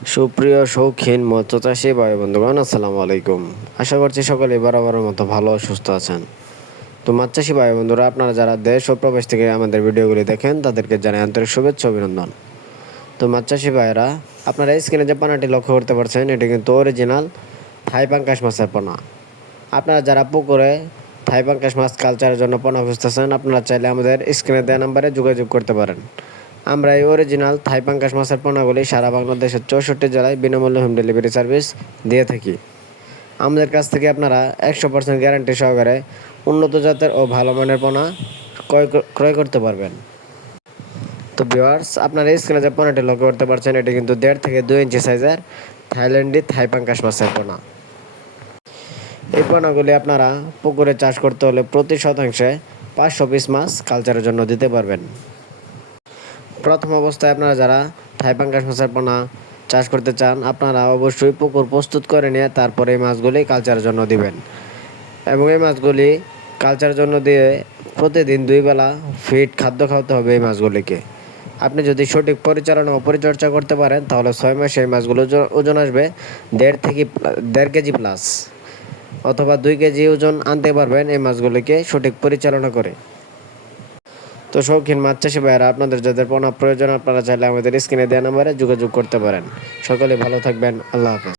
সুপ্রিয় শৌখিন মৎস্য চাষী ভাই বন্ধুগণ, আসসালামু আলাইকুম। আশা করছি সকলে বরাবরের মতো ভালো ও সুস্থ আছেন। তো মাছ চাষী ভাই বন্ধুরা, আপনারা যারা দেশ ও প্রবাস থেকে আমাদের ভিডিওগুলি দেখেন তাদেরকে জানাই আন্তরিক শুভেচ্ছা অভিনন্দন। তো মাছ চাষী ভাইরা, আপনারা স্ক্রিনে যে পানাটি লক্ষ্য করতে পারছেন, এটি কিন্তু অরিজিনাল থাই পাঙ্গাস মাছের পোনা। আপনারা যারা পুকুরে থাই পাঙ্গাস মাছ কালচারের জন্য পোনা খুঁজতেছেন, আপনারা চাইলে আমাদের স্ক্রিনে দেওয়া নাম্বারে যোগাযোগ করতে পারেন। আমরা এই অরিজিনাল থাই পাঙ্গাস মাছের পোনাগুলি সারা বাংলাদেশের 64 জেলায় বিনামূল্যে হোম ডেলিভারি সার্ভিস দিয়ে থাকি। আমাদের কাছ থেকে আপনারা 100% গ্যারান্টি সহকারে উন্নত জাতের ও ভালো মানের পোনা ক্রয় করতে পারবেন। তো ভিউয়ার্স, আপনারা স্ক্রিনে যে পোনাটি লক্ষ্য করতে পারছেন, এটি কিন্তু 1.5 থেকে 2 ইঞ্চি সাইজের থাইল্যান্ডি থাই পাঙ্গাস মাছের পোনা। এই পোনাগুলি আপনারা পুকুরে চাষ করতে হলে প্রতি শতাংশে 500 পিস মাছ কালচারের জন্য দিতে পারবেন। প্রথম অবস্থায় আপনারা যারা থাই পাঙ্গাস মাছের পোনা চাষ করতে চান, আপনারা অবশ্যই পুকুর প্রস্তুত করে নিয়ে তারপরে এই মাছগুলি কালচারের জন্য দিবেন। এবং এই মাছগুলি কালচারের জন্য দিয়ে প্রতিদিন 2 বেলা ফিড খাদ্য খাওয়াতে হবে এই মাছগুলিকে। আপনি যদি সঠিক পরিচালনা ও পরিচর্যা করতে পারেন, তাহলে 6 মাসে এই মাছগুলো ওজন আসবে 1.5 কেজি প্লাস, অথবা 2 কেজি ওজন আনতে পারবেন এই মাছগুলিকে সঠিক পরিচালনা করে। তো শৌখিন মাছ চাষী ভাইয়েরা, আপনাদের যাদের পোনা প্রয়োজন, আপনারা চাইলে আমাদের স্ক্রিনে দেওয়া নাম্বারে যোগাযোগ করতে পারেন। সকলে ভালো থাকবেন। আল্লাহ হাফেজ।